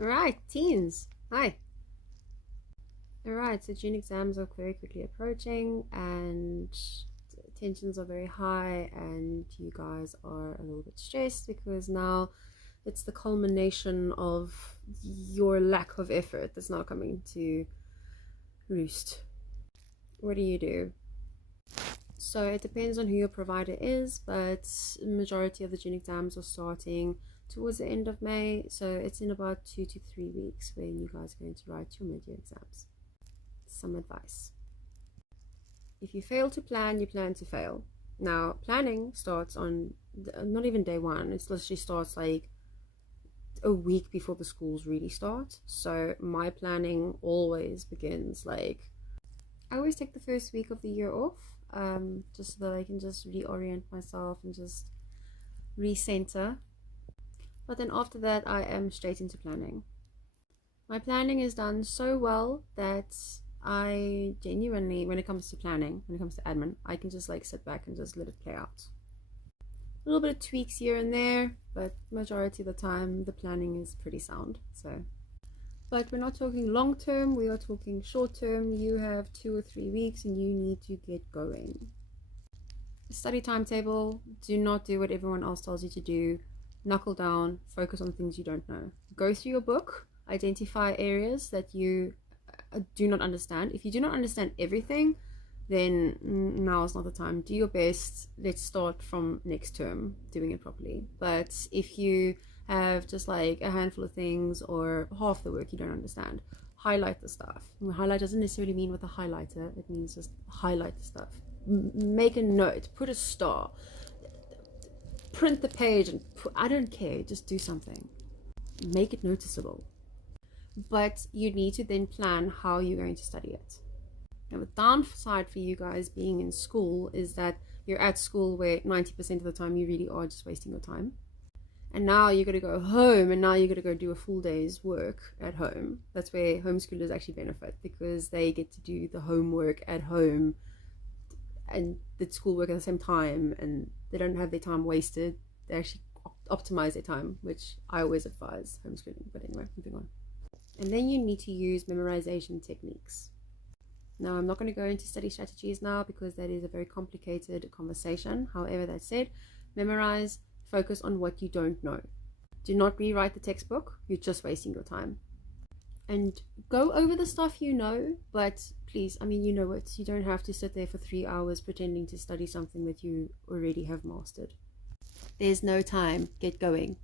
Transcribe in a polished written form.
Alright, teens. Hi. Alright, so June exams are very quickly approaching and tensions are very high, and you guys are a little bit stressed because now it's the culmination of your lack of effort that's now coming to roost. What do you do? So it depends on who your provider is, but the majority of the June exams are starting towards the end of May, so it's in about 2 to 3 weeks when you guys are going to write your mid-year exams. Some advice. If you fail to plan, you plan to fail. Now, planning starts on not even day one, it literally starts like a week before the schools really start. So, my planning always begins like I always take the first week of the year off, just so that I can just reorient myself and just recenter. But then after that, I am straight into planning. My planning is done so well that I genuinely, when it comes to planning, when it comes to admin, I can just like sit back and just let it play out. A little bit of tweaks here and there, but majority of the time the planning is pretty sound. So, but we're not talking long term, we are talking short term. You have 2 or 3 weeks and you need to get going. Study timetable, do not do what everyone else tells you to do. Knuckle down, focus on things you don't know. Go through your book, identify areas that you do not understand. If you do not understand everything, then now is not the time. Do your best. Let's start from next term doing it properly. But if you have just like a handful of things or half the work you don't understand, highlight the stuff. And highlight doesn't necessarily mean with a highlighter, it means just highlight the stuff. Make a note, put a star, print the page, and I don't care, just do something. Make it noticeable. But you need to then plan how you're going to study it. Now, the downside for you guys being in school is that you're at school where 90% of the time you really are just wasting your time. And now you're going to go home and now you're going to go do a full day's work at home. That's where homeschoolers actually benefit, because they get to do the homework at home and the schoolwork at the same time, and they don't have their time wasted. They actually optimize their time, which I always advise homeschooling. But anyway, moving on. And then you need to use memorization techniques. Now, I'm not going to go into study strategies now because that is a very complicated conversation. However, that said, memorize, focus on what you don't know. Do not rewrite the textbook, you're just wasting your time. And go over the stuff you know, but please, I mean, you know it. You don't have to sit there for 3 hours pretending to study something that you already have mastered. There's no time. Get going.